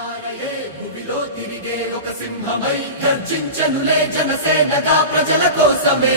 తారయే భూమిలో తిరిగే ఒక సింహమై గర్జించనులే జనసేనగా ప్రజల కోసమే.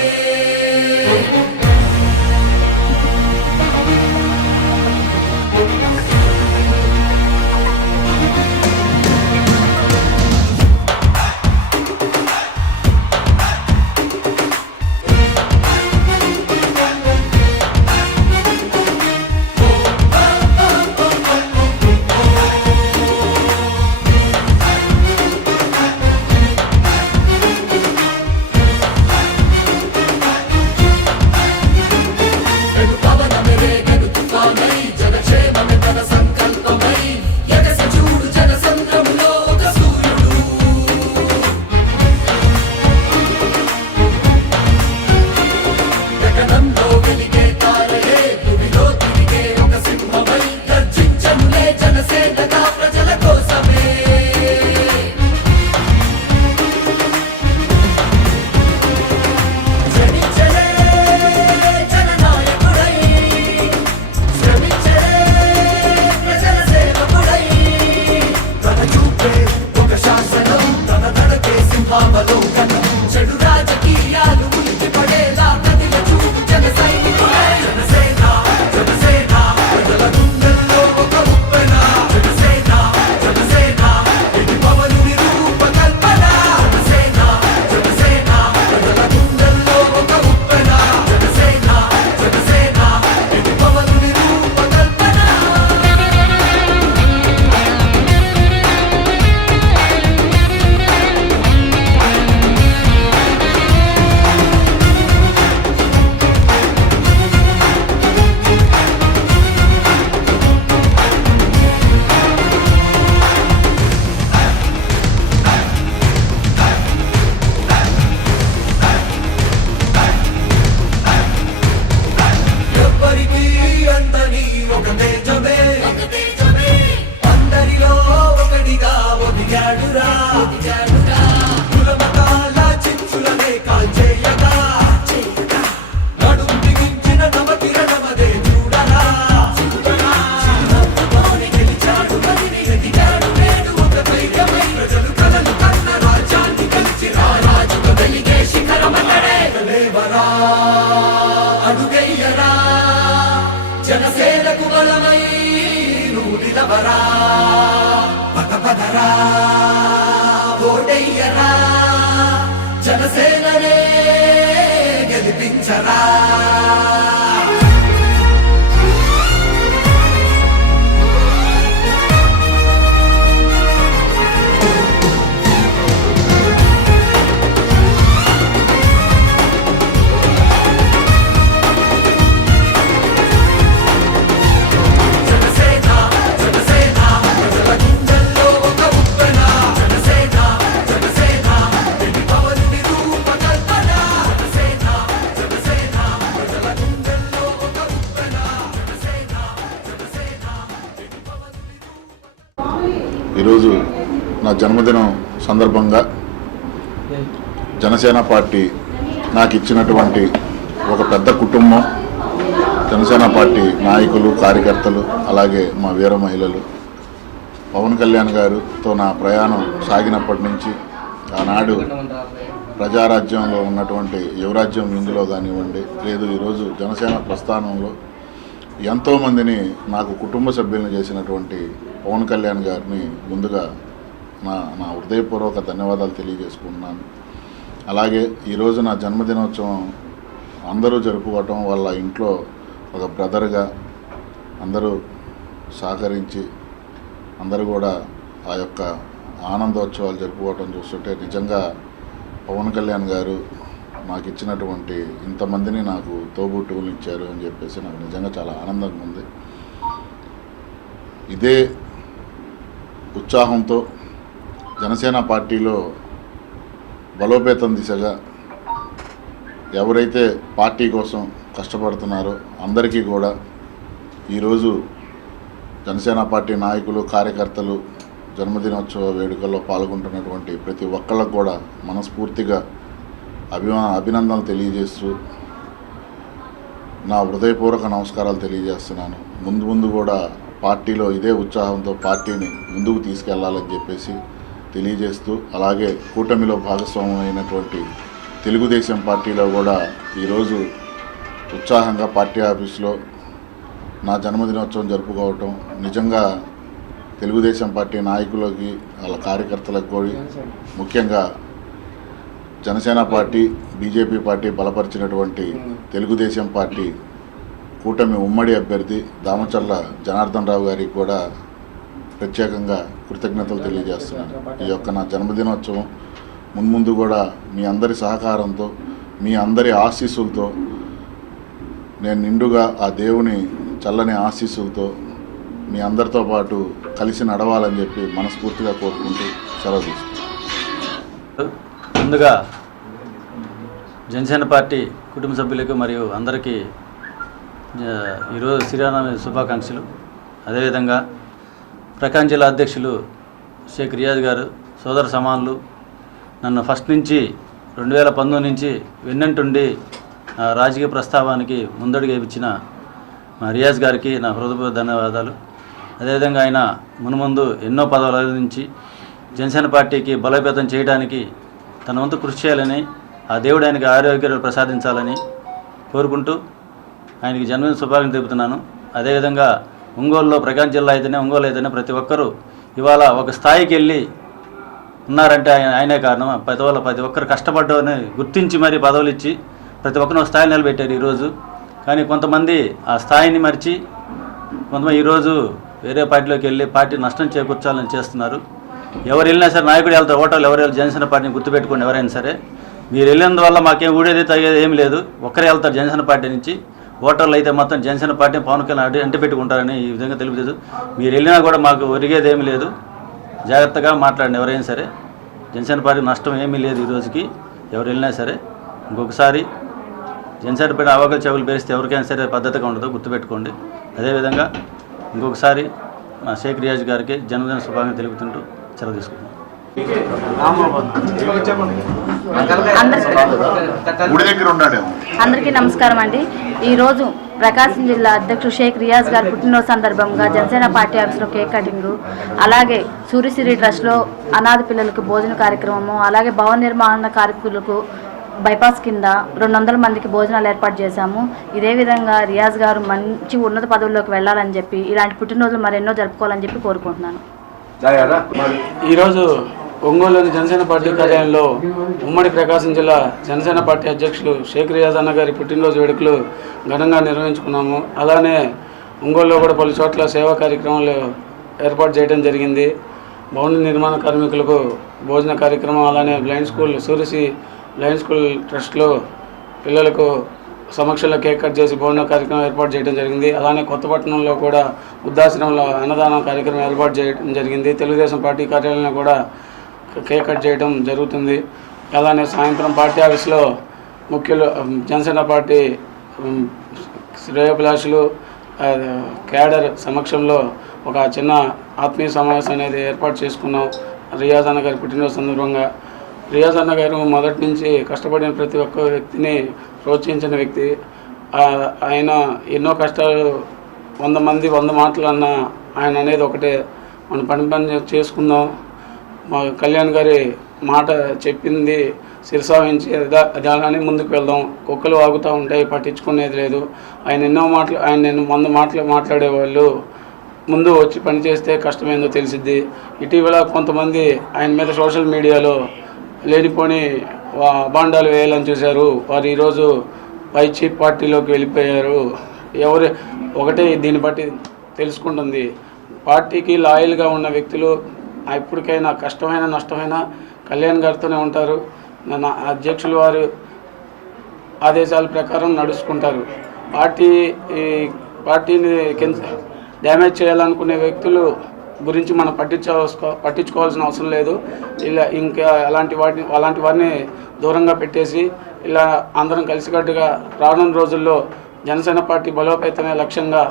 笑 ఈరోజు నా జన్మదినం సందర్భంగా జనసేన పార్టీ నాకు ఇచ్చినటువంటి ఒక పెద్ద కుటుంబం జనసేన పార్టీ నాయకులు కార్యకర్తలు అలాగే మా వీర మహిళలు. పవన్ కళ్యాణ్ గారుతో నా ప్రయాణం సాగినప్పటి నుంచి ఆనాడు ప్రజారాజ్యంలో ఉన్నటువంటి యువరాజ్యం విందులో కానివ్వండి లేదు ఈరోజు జనసేన ప్రస్థానంలో ఎంతోమందిని నాకు కుటుంబ సభ్యులను చేసినటువంటి పవన్ కళ్యాణ్ గారిని ముందుగా నా నా హృదయపూర్వక ధన్యవాదాలు తెలియజేసుకుంటున్నాను. అలాగే ఈరోజు నా జన్మదినోత్సవం అందరూ జరుపుకోవటం వాళ్ళ ఇంట్లో ఒక బ్రదర్గా అందరూ సహకరించి అందరూ కూడా ఆ యొక్క ఆనందోత్సవాలు జరుపుకోవటం చూస్తుంటే నిజంగా పవన్ కళ్యాణ్ గారు నాకు ఇచ్చినటువంటి ఇంతమందిని నాకు తోబుట్టువులు ఇచ్చారు అని చెప్పేసి నాకు నిజంగా చాలా ఆనందంగా ఉంది. ఇదే ఉత్సాహంతో జనసేన పార్టీలో బలోపేతం దిశగా ఎవరైతే పార్టీ కోసం కష్టపడుతున్నారో అందరికీ కూడా ఈరోజు జనసేన పార్టీ నాయకులు కార్యకర్తలు జన్మదినోత్సవ వేడుకల్లో పాల్గొంటున్నటువంటి ప్రతి ఒక్కళ్ళకు కూడా మనస్ఫూర్తిగా అభిమా అభినందనలు తెలియజేస్తూ నా హృదయపూర్వక నమస్కారాలు తెలియజేస్తున్నాను. ముందు ముందు కూడా పార్టీలో ఇదే ఉత్సాహంతో పార్టీని ముందుకు తీసుకెళ్ళాలని చెప్పేసి తెలియజేస్తూ అలాగే కూటమిలో భాగస్వామ్యం అయినటువంటి తెలుగుదేశం పార్టీలో కూడా ఈరోజు ఉత్సాహంగా పార్టీ ఆఫీస్లో నా జన్మదినోత్సవం జరుపుకోవటం నిజంగా తెలుగుదేశం పార్టీ నాయకులకి వాళ్ళ కార్యకర్తలకు కూడా ముఖ్యంగా జనసేన పార్టీ బీజేపీ పార్టీ బలపరిచినటువంటి తెలుగుదేశం పార్టీ కూటమి ఉమ్మడి అభ్యర్థి దామచర్ల జనార్దన్ రావు గారికి కూడా ప్రత్యేకంగా కృతజ్ఞతలు తెలియజేస్తున్నాను. ఈ యొక్క నా జన్మదినోత్సవం మున్ముందు కూడా మీ అందరి సహకారంతో మీ అందరి ఆశీస్సులతో నేను నిండుగా ఆ దేవుని చల్లని ఆశీస్సులతో మీ అందరితో పాటు కలిసి నడవాలని చెప్పి మనస్ఫూర్తిగా కోరుకుంటూ సెలవు తీసుకుంటాను ముందుగా జనసేన పార్టీ కుటుంబ సభ్యులకు మరియు అందరికీ ఈరోజు శ్రీరామ శుభాకాంక్షలు. అదేవిధంగా ప్రకాశం జిల్లా అధ్యక్షులు షేక్ రియాజ్ గారు సోదర సమానులు నన్ను ఫస్ట్ నుంచి రెండు వేల పంతొమ్మిది నుంచి వెన్నంటుండి నా రాజకీయ ప్రస్తావానికి ముందడుగు ఇచ్చిన మా రియాజ్ గారికి నా హృదయ ధన్యవాదాలు. అదేవిధంగా ఆయన మునుముందు ఎన్నో పదవులు అందించి జనసేన పార్టీకి బలోపేతం చేయడానికి తన వంతు కృషి చేయాలని ఆ దేవుడు ఆయనకి ఆరోగ్యాలు ప్రసాదించాలని కోరుకుంటూ ఆయనకి జన్మదిన శుభాకాంక్షలు తెలుపుతున్నాను. అదేవిధంగా ఒంగోలులో ప్రకాశం జిల్లా అయితేనే ఒంగోలు అయితేనే ప్రతి ఒక్కరూ ఇవాళ ఒక స్థాయికి వెళ్ళి ఉన్నారంటే ఆయన ఆయనే కారణం. ప్రతి ప్రతి ఒక్కరు కష్టపడ్డని గుర్తించి మరి పదవులు ఇచ్చి ప్రతి ఒక్కరిని ఒక స్థాయి నిలబెట్టారు ఈరోజు. కానీ కొంతమంది ఆ స్థాయిని మరిచి కొంతమంది ఈరోజు వేరే పార్టీలోకి వెళ్ళి పార్టీ నష్టం చేకూర్చాలని చేస్తున్నారు. ఎవరు వెళ్ళినా సరే నాయకుడు వెళ్తారు ఓటర్లు ఎవరు వెళ్ళి జనసేన పార్టీని గుర్తుపెట్టుకోండి ఎవరైనా సరే. మీరు వెళ్ళినందువల్ల మాకేం ఊడేది తగ్గేది ఏం లేదు. ఒక్కరే వెళ్తారు జనసేన పార్టీ నుంచి. ఓటర్లు అయితే మొత్తం జనసేన పార్టీని పవన్ కళ్యాణ్ అడ్డు అంటి పెట్టుకుంటారని ఈ విధంగా తెలుపుతుంది. మీరు వెళ్ళినా కూడా మాకు ఒరిగేది ఏమి లేదు. జాగ్రత్తగా మాట్లాడండి ఎవరైనా సరే. జనసేన పార్టీ నష్టం ఏమీ లేదు ఈ రోజుకి. ఎవరు వెళ్ళినా సరే. ఇంకొకసారి జనసేన పార్టీ అవగాహన చెవులు పేరిస్తే ఎవరికైనా సరే పద్ధతిగా ఉండదు గుర్తుపెట్టుకోండి. అదేవిధంగా ఇంకొకసారి మా షేక్ రియాజ్ గారికి జన్మదిన శుభాకాంక్షలు తెలుపుతుంటూ దగ్గర ఉన్నాడేమో. అందరికీ నమస్కారం అండి. ఈరోజు ప్రకాశం జిల్లా అధ్యక్షుడు షేక్ రియాజ్ గారి పుట్టినరోజు సందర్భంగా జనసేన పార్టీ ఆఫీస్లో కేక్ కటింగ్ అలాగే సూర్యసిరి ట్రస్ట్లో అనాథ పిల్లలకు భోజన కార్యక్రమము అలాగే భవన నిర్మాణ కార్మికులకు బైపాస్ కింద రెండు వందల మందికి భోజనాలు ఏర్పాటు చేశాము. ఇదే విధంగా రియాజ్ గారు మంచి ఉన్నత పదవుల్లోకి వెళ్ళాలని చెప్పి ఇలాంటి పుట్టినరోజులు మరెన్నో జరుపుకోవాలని చెప్పి కోరుకుంటున్నాను. ఈరోజు ఒంగోలులోని జనసేన పార్టీ కార్యాలయంలో ఉమ్మడి ప్రకాశం జిల్లా జనసేన పార్టీ అధ్యక్షులు షేక్ రియాజ్ అన్న గారి పుట్టినరోజు వేడుకలు ఘనంగా నిర్వహించుకున్నాము. అలానే ఒంగోలులో కూడా పలు చోట్ల సేవా కార్యక్రమాలు ఏర్పాటు చేయడం జరిగింది. భవన నిర్మాణ కార్మికులకు భోజన కార్యక్రమం అలానే బ్లైండ్ స్కూల్ సూరిసి బ్లైండ్ స్కూల్ ట్రస్ట్లో పిల్లలకు సమక్షంలో కేక్ కట్ చేసి భోజన కార్యక్రమం ఏర్పాటు చేయడం జరిగింది. అలానే కొత్తపట్నంలో కూడా వృద్ధాశ్రమంలో అన్నదాన కార్యక్రమం ఏర్పాటు చేయడం జరిగింది. తెలుగుదేశం పార్టీ కార్యాలయంలో కూడా కేక్ కట్ చేయడం జరుగుతుంది. అలానే సాయంత్రం పార్టీ ఆఫీస్లో ముఖ్యులు జనసేన పార్టీ ఉమ్, శ్రేయోభిలాషులు క్యాడర్ సమక్షంలో ఒక చిన్న ఆత్మీయ సమావేశం అనేది ఏర్పాటు చేసుకున్నాం. రియాజ్ అన్న గారి పుట్టినరోజు సందర్భంగా రియాజ్ అన్న గారు మొదటి నుంచి కష్టపడిన ప్రతి ఒక్క వ్యక్తిని ప్రోత్సహించిన వ్యక్తి. ఆయన ఎన్నో కష్టాలు వంద మంది వంద మాటలు అన్న ఆయన అనేది ఒకటే. మన పని పని చేసుకుందాం. మా కళ్యాణ్ గారి మాట చెప్పింది శిరసావించి అది అలానే ముందుకు వెళ్దాం. కుక్కలు వాగుతూ ఉంటాయి పట్టించుకునేది లేదు. ఆయన ఎన్నో మాటలు ఆయన నేను వంద మాటలు మాట్లాడేవాళ్ళు. ముందు వచ్చి పని చేస్తే కష్టమేందో తెలిసిద్ది. ఇటీవల కొంతమంది ఆయన మీద సోషల్ మీడియాలో లేనిపోని వా- బాండాలు వేయాలని చూశారు. వారు ఈరోజు పై చీఫ్ పార్టీలోకి వెళ్ళిపోయారు. ఎవరు ఒకటే దీన్ని బట్టి తెలుసుకుంటుంది. పార్టీకి లాయల్గా ఉన్న వ్యక్తులు ఎప్పటికైనా కష్టమైన నష్టమైన కళ్యాణ్ గారితోనే ఉంటారు. నా అధ్యక్షులు వారు ఆదేశాల ప్రకారం నడుచుకుంటారు. పార్టీ ఈ పార్టీని కింద డ్యామేజ్ చేయాలనుకునే వ్యక్తులు గురించి మనం పట్టించుకో పట్టించుకోవాల్సిన అవసరం లేదు. ఇలా ఇంకా అలాంటి వాటిని అలాంటి వారిని దూరంగా పెట్టేసి ఇలా అందరం కలిసికట్టుగా రానున్న రోజుల్లో జనసేన పార్టీ బలోపేతమే లక్ష్యంగా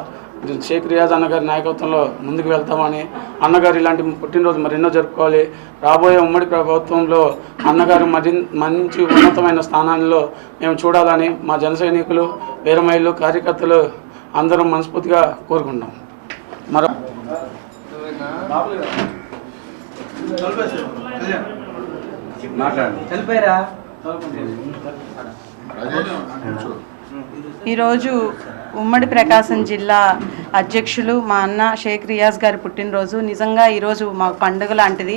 షేక్ రియాజ్ అన్నగారి నాయకత్వంలో ముందుకు వెళ్తామని అన్నగారు ఇలాంటి పుట్టినరోజు మరెన్నో జరుపుకోవాలి. రాబోయే ఉమ్మడి ప్రభుత్వంలో అన్నగారు మరి మంచి ఉన్నతమైన స్థానాల్లో మేము చూడాలని మా జన సైనికులు వీరమహిళలు కార్యకర్తలు అందరం మనస్ఫూర్తిగా కోరుకుంటాం మాట్లాడండి చనిపోయారా ఈరోజు ఉమ్మడి ప్రకాశం జిల్లా అధ్యక్షులు మా అన్న షేక్ రియాజ్ గారి పుట్టినరోజు. నిజంగా ఈరోజు మాకు పండుగ లాంటిది.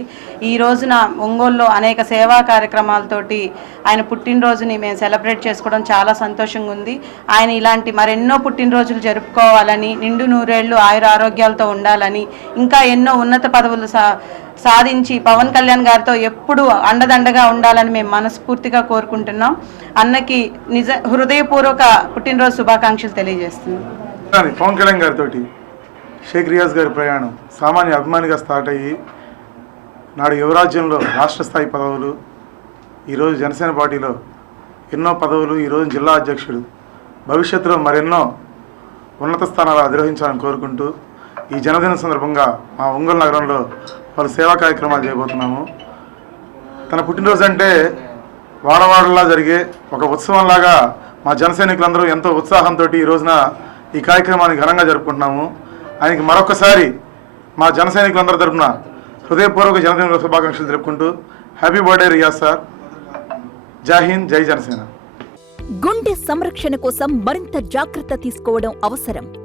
ఈ రోజున ఒంగోలులో అనేక సేవా కార్యక్రమాలతోటి ఆయన పుట్టినరోజుని మేము సెలబ్రేట్ చేసుకోవడం చాలా సంతోషంగా ఉంది. ఆయన ఇలాంటి మరెన్నో పుట్టినరోజులు జరుపుకోవాలని నిండు నూరేళ్ళు ఆయుర ఆరోగ్యాలతో ఉండాలని ఇంకా ఎన్నో ఉన్నత పదవులు సా సాధించి పవన్ కళ్యాణ్ గారితో ఎప్పుడు అండదండగా ఉండాలని మేము మనస్ఫూర్తిగా కోరుకుంటున్నాం. అన్నకి నిజ హృదయపూర్వక పుట్టినరోజు శుభాకాంక్షలు తెలియజేస్తున్నాం. పవన్ కళ్యాణ్ గారితో షేక్ రియాజ్ గారి ప్రయాణం సామాన్య అభిమానిగా స్టార్ట్ అయ్యి నాడు యువరాజ్యంలో రాష్ట్ర స్థాయి పదవులు ఈరోజు జనసేన పార్టీలో ఎన్నో పదవులు ఈరోజు జిల్లా అధ్యక్షుడు. భవిష్యత్తులో మరెన్నో ఉన్నత స్థానాలు అధిరోహించాలని కోరుకుంటూ ఈ జన్మదిన సందర్భంగా మా ఒంగోలు నగరంలో పలు సేవా కార్యక్రమాలు చేయబోతున్నాము. తన పుట్టినరోజు అంటే వాడవాడలా జరిగే ఒక ఉత్సవంలాగా మా జనసైనికులందరూ ఎంతో ఉత్సాహంతో ఈ రోజున ఈ కార్యక్రమాన్ని ఘనంగా జరుపుకుంటున్నాము. ఆయనకి మరొకసారి మా జన తరఫున హృదయపూర్వక జనదిన శుభాకాంక్షలు జరుపుకుంటూ హ్యాపీ బర్త్డే రియాజ్ సార్. జై హింద్ జై జనసేన. గుండె సంరక్షణ కోసం మరింత జాగ్రత్త తీసుకోవడం అవసరం.